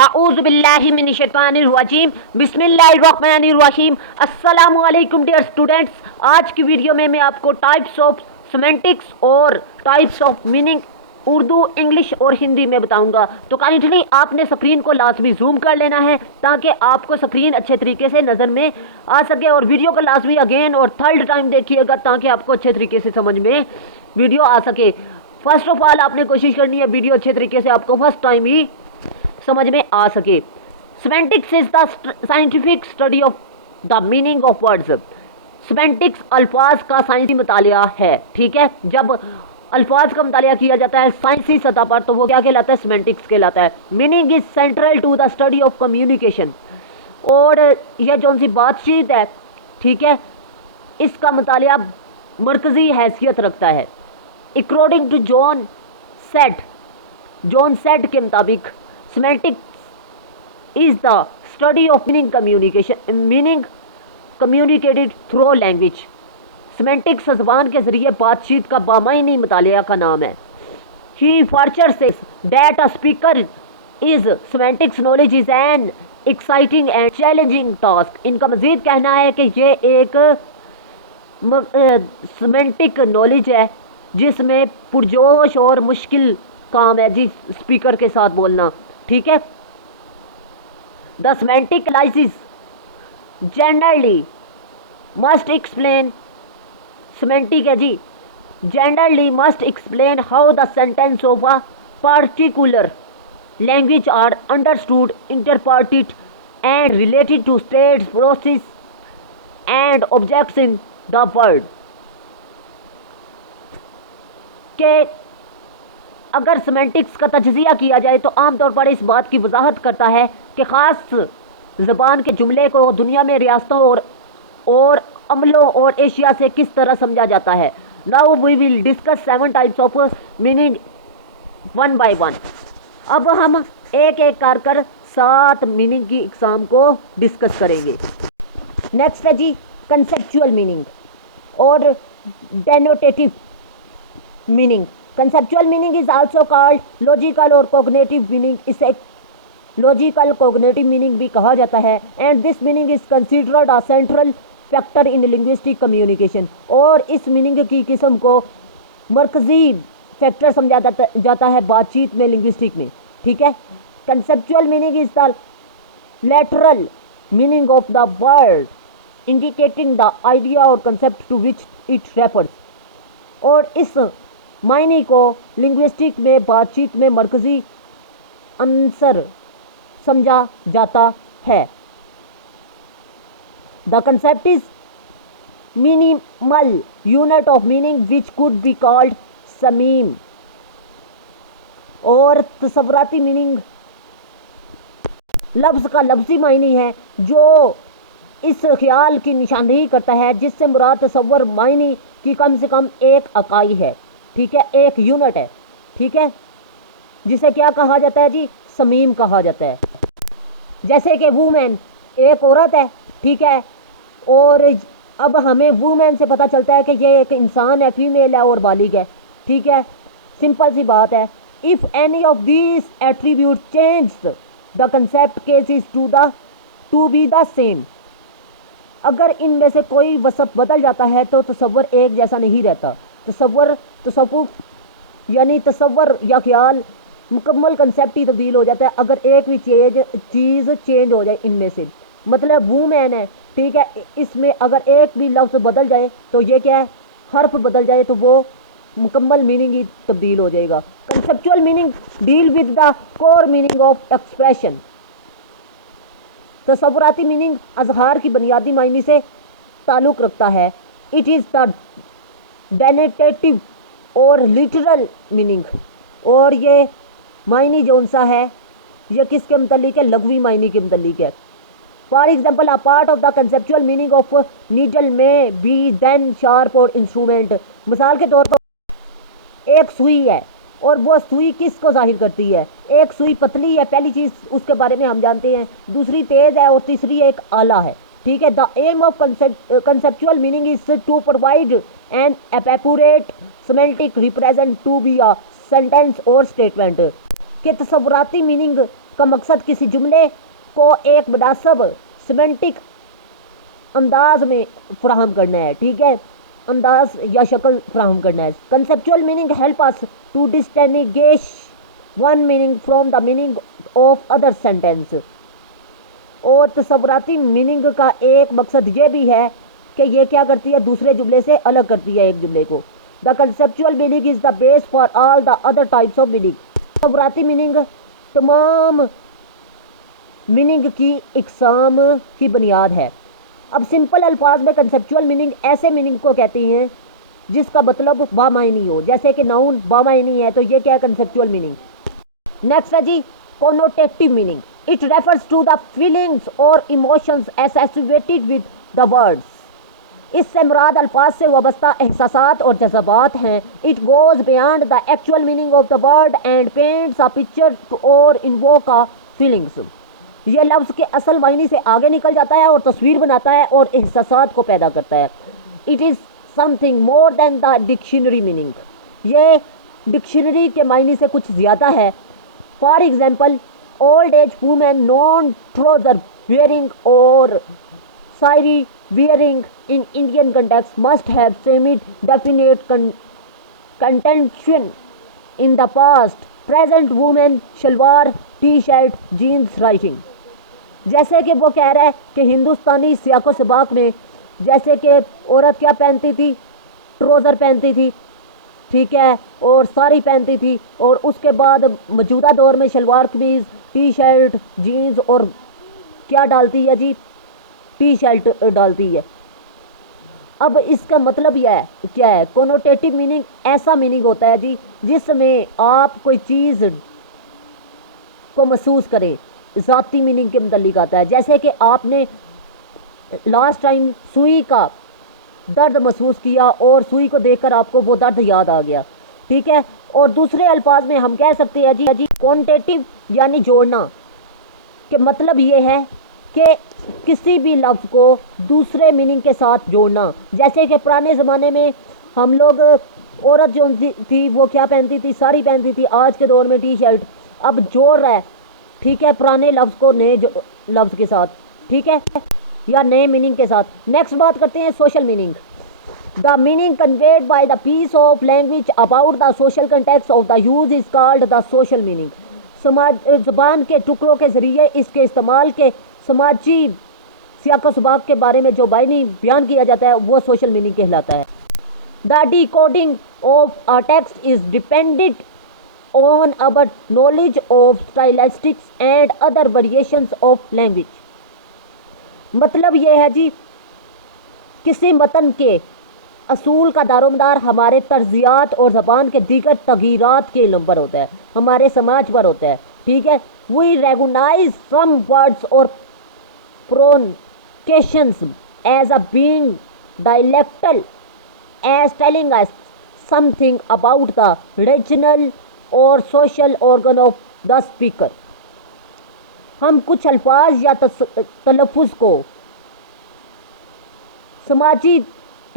आऊज़ु बिल्लाहि मिनश शैतानिर रजीम बिस्मिल्लाहिर्रहमानिर रहीम। अस्सलामु अलैकुम डियर स्टूडेंट्स। आज की वीडियो में मैं आपको टाइप्स ऑफ सिमेंटिक्स और types of meaning Urdu, English और हिंदी में बताऊंगा। तो काइंडली आपने स्क्रीन को लाजमी जूम कर लेना है ताकि आपको स्क्रीन अच्छे तरीके से नज़र में आ सके, और वीडियो को लाजमी अगेन और थर्ड टाइम देखिएगा ताकि आपको अच्छे तरीके से समझ में वीडियो आ सके। फर्स्ट ऑफ ऑल आपने कोशिश करनी है वीडियो अच्छे तरीके से आपको फर्स्ट टाइम ही समझ में आ सके। Semantics is the scientific study of the meaning of words. Semantics अल्फाज का साइंसी मुतालिया है। ठीक है, जब अल्फाज का मुतालिया किया जाता है साइंसी सतह पर तो वो क्या कहलाता है? सिमेंटिक्स कहलाता है। Meaning is central to the study of communication. और यह जो सी बातचीत है, ठीक है, इसका मुतालिया मरकजी हैसियत रखता है। अकॉर्डिंग टू जॉन सेट के मुताबिक semantics is the study of meaning communicated through language। semantics ज़बान के ज़रिए बातचीत का बामायनी मुतालिया का नाम है। He further says that a speaker is semantics knowledge is an exciting and challenging task। इनका मज़ीद कहना है कि ये एक semantic knowledge है जिसमें पुरजोश और मुश्किल काम है जी स्पीकर के साथ बोलना। ठीक है, the semantic analysis generally must explain, semantic है जी, generally must explain how the sentence of a particular language are understood, interpreted and related to states, process and objects in the word. के अगर semantics का तज्जिया किया जाए तो आमतौर पर इस बात की वजाहत करता है कि ख़ास ज़बान के जुमले को दुनिया में रियासतों और अमलों और एशिया से किस तरह समझा जाता है। Now we will discuss 7 types of meaning one by one. अब हम एक एक कर 7 मीनिंग की इकसाम को डिस्कस करेंगे। नेक्स्ट है जी कंसेप्चुअल मीनिंग और denotative meaning. Conceptual meaning is also called logical और कोग्निटिव मीनिंग। इसे लॉजिकल कोग्निटिव मीनिंग भी कहा जाता है। And this meaning is considered a central factor in linguistic communication. और इस मीनिंग की किस्म को मरकजी फैक्टर समझा जाता है बातचीत में, लिंग्विस्टिक में। ठीक है, conceptual meaning is the lateral meaning of the word indicating the idea और concept to which it refers. और इस मायने को लिंग्विस्टिक में बातचीत में मरकजी अंसर समझा जाता है। The concept is minimal unit of meaning which could be called Sameem. और तसव्वुराती मीनिंग लफ्ज़ का लफ्ज़ी मायने है जो इस ख्याल की निशानदेही करता है जिससे मुराद तसव्वुर मायने की कम से कम एक इकाई है। ठीक है, एक यूनिट है। ठीक है, जिसे क्या कहा जाता है जी? समीम कहा जाता है। जैसे कि वूमेन एक औरत है, ठीक है, और अब हमें वूमेन से पता चलता है कि ये एक इंसान है, फीमेल है और बालिग है। ठीक है, सिंपल सी बात है। If any of these attribute change the concept case is to be the same. अगर इनमें से कोई वसफ बदल जाता है तो तसव्वुर एक जैसा नहीं रहता। तसव्वुफ यानी तसव्वुर या ख्याल मुकम्मल कंसेप्ट ही तब्दील हो जाता है अगर एक भी चीज़ चेंज हो जाए इनमें से। मतलब वूमेन है, ठीक है, इसमें अगर एक भी लफ्ज़ बदल जाए तो ये क्या है? हर्फ बदल जाए तो वो मुकम्मल मीनिंग ही तब्दील हो जाएगा। Conceptual meaning deal with the core meaning of expression. तसव्वुराती मीनिंग अजहार की बुनियादी मायने से ताल्लुक़ रखता है। इट इज़ द डेनोटेटिव और लिटरल मीनिंग। और ये मायने जो सा है ये किसके मुतल्लिक है? लघवी मायने के मुतल्लिक है। For example a part of the conceptual meaning of needle में बी देन शार्प और इंस्ट्रूमेंट। मिसाल के तौर पर एक सुई है और वो सुई किसको जाहिर करती है? एक सुई पतली है, पहली चीज़ उसके बारे में हम जानते हैं, दूसरी तेज़ है और तीसरी एक आला है। ठीक है, the aim of conceptual meaning is to provide an appropriate semantic represent to be a sentence और स्टेटमेंट। के तसव्वुराती मीनिंग का मकसद किसी जुमले को एक मुनासिब सिमेंटिक अंदाज में फराहम करना है, ठीक है, अंदाज या शक्ल फराहम करना है। Conceptual meaning help us to distinguish one meaning from the meaning of other sentence. और तस्वुराती मीनिंग का एक मकसद ये भी है कि ये क्या करती है, दूसरे जुमले से अलग करती है एक जुमले को। The conceptual meaning is the base for all the other types of meaning. तस्वुराती मीनिंग तमाम मीनिंग की इकसाम की बुनियाद है। अब सिंपल अल्फाज में कंसेप्चुअल मीनिंग ऐसे मीनिंग को कहती हैं जिसका मतलब बामायनी हो, जैसे कि नाउन बामायनी है तो ये क्या है, कंसेप्चुअल मीनिंग। नेक्स्ट है जी connotative meaning. It refers to the feelings और emotions associated with the words. इससे मुराद अल्फाज से वाबस्ता एहसासात और जज्बात हैं। It goes beyond the actual meaning of the word and paints a picture और इन्वोक अ फीलिंग्स। यह लफ्ज़ के असल मायने से आगे निकल जाता है और तस्वीर बनाता है और एहसासात को पैदा करता है। It is something more than the dictionary meaning. ये डिक्शनरी के मायने से कुछ ज़्यादा है। For example, old age women non trouser wearing or sari wearing in Indian context must have semi-definite contention in the past. Present women shalwar T shirt jeans writing. जैसे कि वो कह रहा है कि हिंदुस्तानी सियाको सबाक में जैसे कि औरत क्या पहनती थी, ट्राउज़र पहनती थी, ठीक है, और साड़ी पहनती थी, और उसके बाद मौजूदा दौर में शलवार कमीज़ टी शर्ट जीन्स और क्या डालती है जी, टी शर्ट डालती है। अब इसका मतलब यह है क्या है, कोनोटेटिव मीनिंग ऐसा मीनिंग होता है जी जिसमें आप कोई चीज़ को महसूस करें, ज़ाती मीनिंग के मुतालिक आता है। जैसे कि आपने लास्ट टाइम सुई का दर्द महसूस किया और सुई को देखकर आपको वो दर्द याद आ गया, ठीक है। और दूसरे अल्फाज में हम कह सकते हैं जी क्वांटिटिव यानी जोड़ना के मतलब ये है कि किसी भी लफ्ज़ को दूसरे मीनिंग के साथ जोड़ना। जैसे कि पुराने ज़माने में हम लोग औरत जो थी वो क्या पहनती थी, साड़ी पहनती थी, आज के दौर में टी शर्ट। अब जोड़ रहा है, ठीक है, पुराने लफ्ज़ को नए लफ्ज़ के साथ, ठीक है, या नए मीनिंग के साथ। नेक्स्ट बात करते हैं social meaning. The meaning conveyed by the piece of language about the social context of the use is called the social meaning. समाज ज़बान के टुकड़ों के ज़रिए इसके इस्तेमाल के समाजी सियाको सबाक के बारे में जो बायनी बयान किया जाता है वो सोशल मीनिंग कहलाता है। The decoding of a text is dependent on our knowledge of stylistics and other variations of language. मतलब ये है जी किसी मतन के असूल का दारोमदार हमारे तर्जियात और ज़बान के दीगर तगीरात के इल्म पर होता है, हमारे समाज पर होता है, ठीक है। वी रेगुनाइज सम वर्ड्स और pronunciations as a being dialectal as telling us something about the regional और social origin of the speaker. हम कुछ अल्फाज या तलफ़ुज़ को समाजी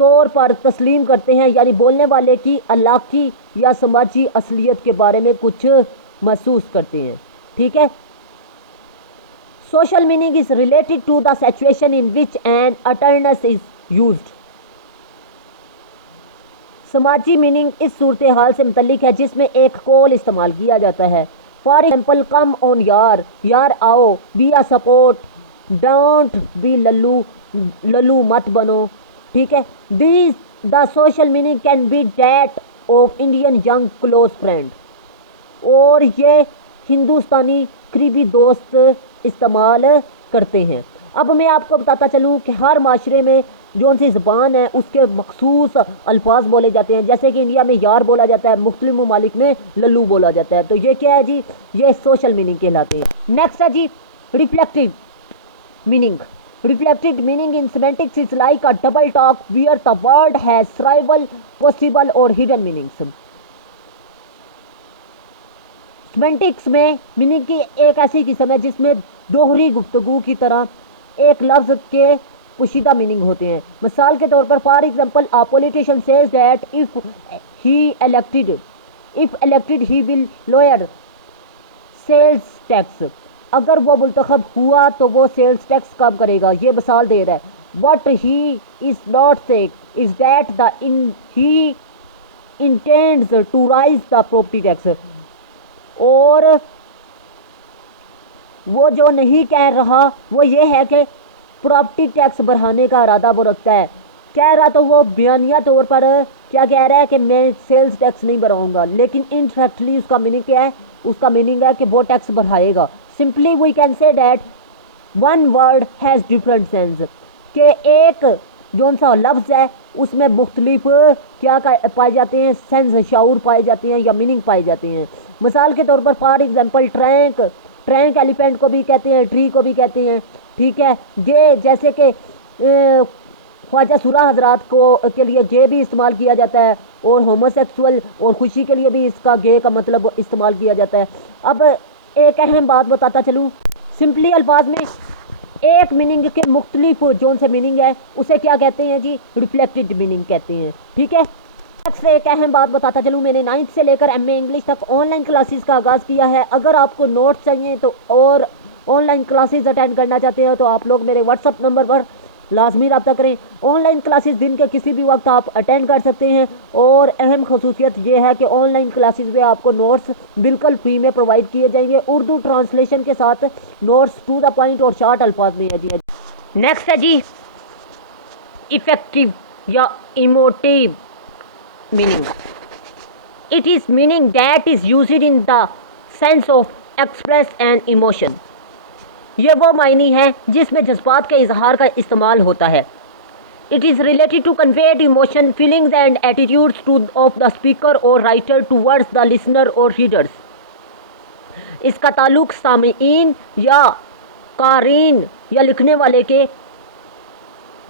तौर पर तस्लीम करते हैं, यानी बोलने वाले की अलाकी या समाजी असलियत के बारे में कुछ महसूस करते हैं, ठीक है। Social meaning is related to the situation in which an utterance is used. समाजी मीनिंग इस सूरत हाल से मुतल्लिक है जिसमें एक कॉल इस्तेमाल किया जाता है। फॉर एग्जाम्पल, कम ऑन यार, यार आओ, be a support, don't be लल्लू, लल्लू मत बनो, ठीक है। This the social meaning can be that of Indian young close friend. और ये हिंदुस्तानी करीबी दोस्त इस्तेमाल करते हैं। अब मैं आपको बताता चलूँ कि हर माशरे में जो सी ज़बान है उसके मखसूस अल्फाज बोले जाते हैं। जैसे कि इंडिया में यार बोला जाता है, मुस्लिम ममालिक में लल्लू बोला जाता है। तो ये क्या है जी, ये सोशल मीनिंग कहलाते हैं। नेक्स्ट है जी reflective meaning. Reflected meaning in semantics is like a double talk where the word has several possible or hidden meanings. Semantics में मीनिंग की एक ऐसी किस्म है जिसमें दोहरी गुफ्तगू की तरह एक लफ्ज़ के पोशीदा मीनिंग होते हैं। मिसाल के तौर पर, for example, a politician says that if elected he will lower sales tax. अगर वो मुंतखब हुआ तो वो सेल्स टैक्स कम करेगा। ये मिसाल दे रहा है, what he is not saying is that the in he intends to raise the property tax. और वो जो नहीं कह रहा वो ये है कि प्रॉपर्टी टैक्स बढ़ाने का इरादा वो रखता है। कह रहा तो वो बयानिया तौर पर क्या कह रहा है कि मैं सेल्स टैक्स नहीं बढ़ाऊंगा, लेकिन इनफैक्टली उसका मीनिंग क्या है? उसका मीनिंग है कि वो टैक्स बढ़ाएगा। Simply we can say that one word has different sense, कि एक जो सा लफ्ज़ है उसमें मुख्तलिफ क्या पाए जाते हैं, सेंस, शाऊर पाए जाते हैं या मीनिंग पाए जाते हैं। मिसाल के तौर पर for example trunk, trunk elephant को भी कहते हैं, ट्री को भी कहते हैं, ठीक है। ये जैसे कि ख्वाजा सुरा हजरात को के लिए गे भी इस्तेमाल किया जाता है, और होमोसेक्सुअल और खुशी के लिए भी इसका गे का मतलब इस्तेमाल किया जाता है। अब एक अहम बात बताता चलूँ, सिंपली अल्फाज में एक मीनिंग के मुख्तलिफ जोन से मीनिंग है उसे क्या कहते हैं जी? रिफ्लेक्टेड मीनिंग कहते हैं, ठीक है। से एक अहम बात बताता चलूँ, मैंने 9th से लेकर MA इंग्लिश तक ऑनलाइन क्लासेस का आगाज़ किया है। अगर आपको नोट्स चाहिए तो और ऑनलाइन क्लासेस अटेंड करना चाहते हैं तो आप लोग मेरे व्हाट्सअप नंबर पर लाजमी रब्ता करें। ऑनलाइन क्लासेस दिन के किसी भी वक्त आप अटेंड कर सकते हैं, और अहम खसूसियत ये है कि ऑनलाइन क्लासेस में आपको नोट्स बिल्कुल फ्री में प्रोवाइड किए जाएंगे, उर्दू ट्रांसलेशन के साथ। नोट्स टू द पॉइंट और शॉर्ट अल्फाज में है जी। नेक्स्ट है जी इफेक्टिव या emotive meaning. It is meaning that is used in the sense of express and emotion. ये वो मायनी है जिसमें जज्बात के इजहार का इस्तेमाल होता है। It is related to conveyed emotion, feelings and attitudes to of the speaker और राइटर टूवर्ड्स द लिसनर और रीडर्स। इसका ताल्लुक सामीईन या कारीन या लिखने वाले के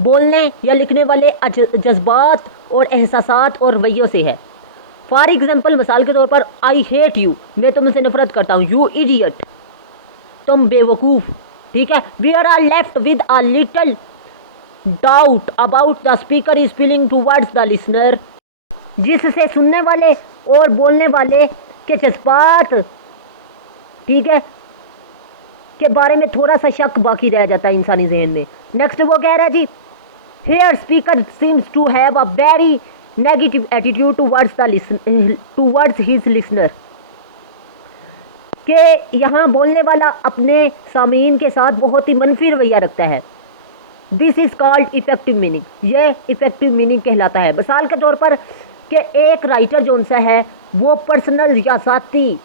बोलने या लिखने वाले जज्बात और एहसासात और रवैयों से है। फॉर एग्जाम्पल, मिसाल के तौर पर, आई हेट यू, मैं तुमसे नफरत करता हूँ, यू इडियट, तुम बेवकूफ़, ठीक है। We are left with a little doubt about the speaker is feeling towards the listener, जिससे सुनने वाले और बोलने वाले के जज्बात, ठीक है, के बारे में थोड़ा सा शक बाकी रह जाता है इंसानी जहन में। नेक्स्ट वो कह रहा है जी, here speaker seems to have a very negative attitude towards his listener, कि यहाँ बोलने वाला अपने सामीन के साथ बहुत ही मनफी रवैया रखता है। This is called effective meaning, ये इफेक्टिव मीनिंग कहलाता है। मिसाल के तौर पर कि एक राइटर जो सा है वो पर्सनल या ज़ाती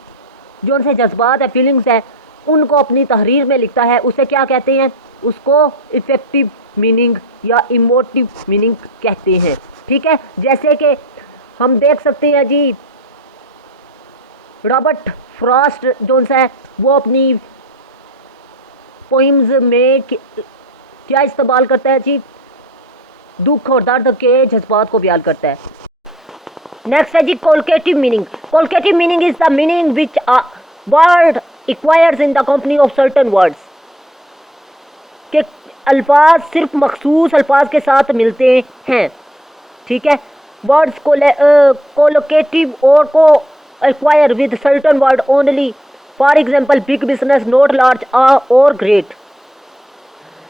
जो से जज्बात है, फीलिंग्स है, उनको अपनी तहरीर में लिखता है, उसे क्या कहते हैं? उसको इफेक्टिव मीनिंग या इमोटिव मीनिंग कहते हैं, ठीक है। जैसे कि हम देख सकते हैं जी, रॉबर्ट फ्रॉस्ट जो है वो अपनी पोइम्स में क्या इस्तेमाल करता है जी? दुख और दर्द के जज्बात को बयान करता है। नेक्स्ट है जी collocative meaning. Collocative meaning is the meaning which a word acquires in the company of certain words, के अल्फाज सिर्फ मखसूस अल्फाज के साथ मिलते हैं, ठीक है। वर्ड्स कोलोकेटिव और को acquire with certain word only, for example big business not large और ग्रेट।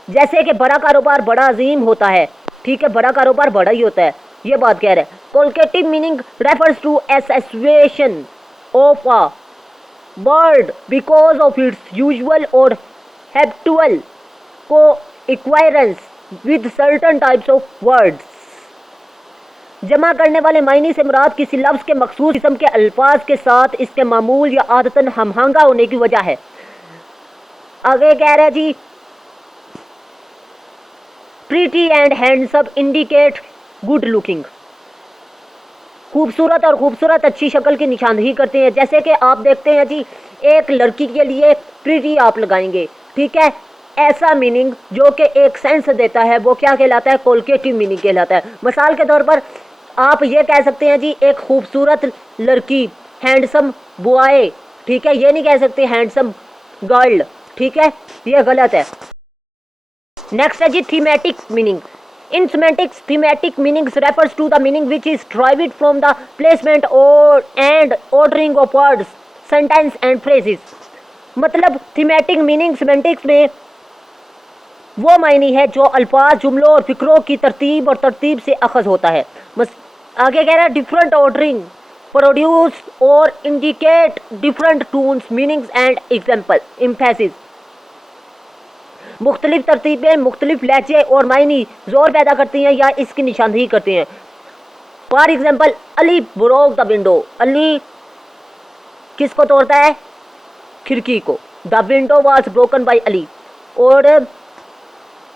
जैसे कि बड़ा कारोबार बड़ा अजीम होता है, ठीक है, बड़ा कारोबार बड़ा ही होता है, ये बात कह रहे हैं। Collocative meaning refers to association of a word because of its usual और habitual co-occurrence with certain types of words. जमा करने वाले मायने से मुराद किसी लफ्ज़ के मखसूस किस्म के अल्फाज के साथ इसके मामूल या आदतन हमहंगा होने की वजह है। आगे कह रहे हैं जी, pretty and handsome indicate good looking. खूबसूरत और खूबसूरत अच्छी शक्ल की निशानदही करते हैं। जैसे कि आप देखते हैं जी, एक लड़की के लिए प्रीटी आप लगाएंगे, ठीक है, ऐसा मीनिंग जो कि एक सेंस देता है वो क्या कहलाता है? कोलकेटिव मीनिंग कहलाता है। मिसाल के तौर पर आप ये कह सकते हैं जी, एक खूबसूरत लड़की, हैंडसम बॉय, ठीक है, ये नहीं कह सकते हैंडसम गर्ल, ठीक है, ये गलत है। नेक्स्ट है जी thematic meaning. In semantics, thematic meanings refers to the meaning which is derived from the placement or and ordering of words, sentence and phrases. मतलब थीमेटिक मीनिंग सिमेंटिक्स में वो मायने है जो अल्फाज, जुमलों और फिक्रों की तरतीब और तरतीब से अखज़ होता है। आगे कह रहा है डिफरेंट ऑर्डरिंग प्रोड्यूस और indicate different Toons meanings and example emphasis. मुख्तलिफ तरतीबें मुख्तलिफ लहजे और मायनी जोर पैदा करती हैं या इसकी निशानदही करती हैं। For example Ali broke the window, Ali किसको तोड़ता है? खिड़की को। The window was broken by Ali, और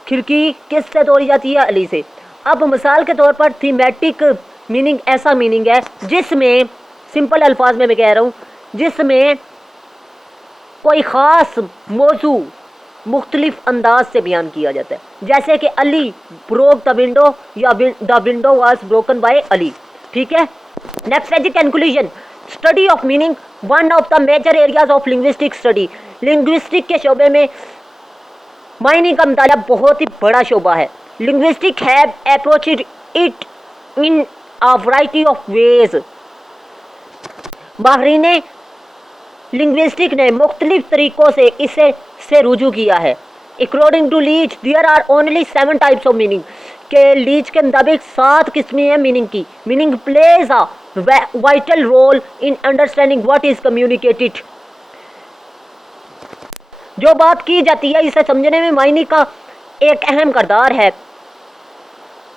खिड़की किससे तोड़ी जाती है? अली से। अब मिसाल के तौर पर थीमेटिक मीनिंग ऐसा मीनिंग है जिसमें, सिंपल अल्फाज में मैं कह रहा हूँ, जिसमें कोई ख़ास मौजू मुख्तलिफ अंदाज से बयान किया जाता है, जैसे कि अली ब्रोक द विंडो या the window was broken by Ali. ठीक है। नेक्स्ट है जी conclusion. Study of meaning one of the major areas of linguistic study. Linguistic के शोबे में मायने का मुताला बहुत ही बड़ा शोबा है। Linguistic have approached it in a variety of ways. माहिरीन लिंग्विस्टिक ने मुख्तलिफ तरीक़ों से इसे रुजू किया है। According to Leech there are only 7 types of meaning. के लीच के मुताबिक 7 किस्में हैं मीनिंग की। Meaning plays a vital role in understanding what is communicated. जो बात की जाती है इसे समझने में मायने का एक अहम किरदार है।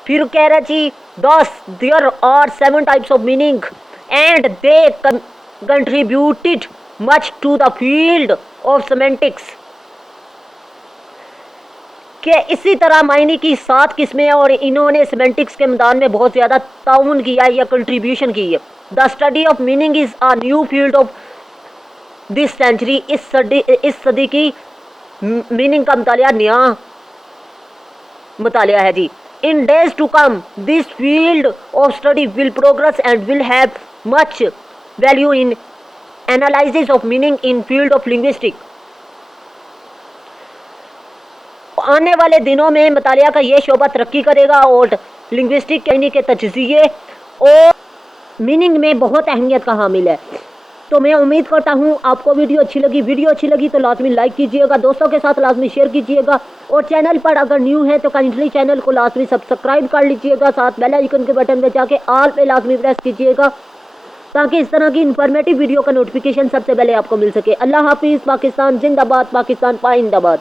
फिर कह रहा जी दस there are 7 types of meaning and they contributed much to the field of semantics. के इसी तरह मायने की 7 किस्में हैं और इन्होंने सेमेंटिक्स के मैदान में बहुत ज़्यादा ताउन किया है या कंट्रीब्यूशन की है। The study of meaning is a new field of this century. इस सदी की मीनिंग का मुतालिया नया मुतालिया है जी। In days to come this field of study will progress and will have much value in analysis of meaning in field of linguistic. आने वाले दिनों में मुतालिया का ये शोबा तरक्की करेगा और लिंग्विस्टिक के तजज़िये और मीनिंग में बहुत अहमियत का हामिल है। तो मैं उम्मीद करता हूँ आपको वीडियो अच्छी लगी। वीडियो अच्छी लगी तो लाजमी लाइक कीजिएगा, दोस्तों के साथ लाजमी शेयर कीजिएगा, और चैनल पर अगर न्यू है तो काइंडली चैनल को लाजमी सब्सक्राइब कर लीजिएगा। साथ बेल आइकन के बटन पे जाके ऑल पे लाजमी प्रेस कीजिएगा ताकि इस तरह की इंफॉर्मेटिव वीडियो का नोटिफिकेशन सबसे पहले आपको मिल सके। अल्लाह हाफिज़। पाकिस्तान जिंदाबाद, पाकिस्तान पाइंदाबाद।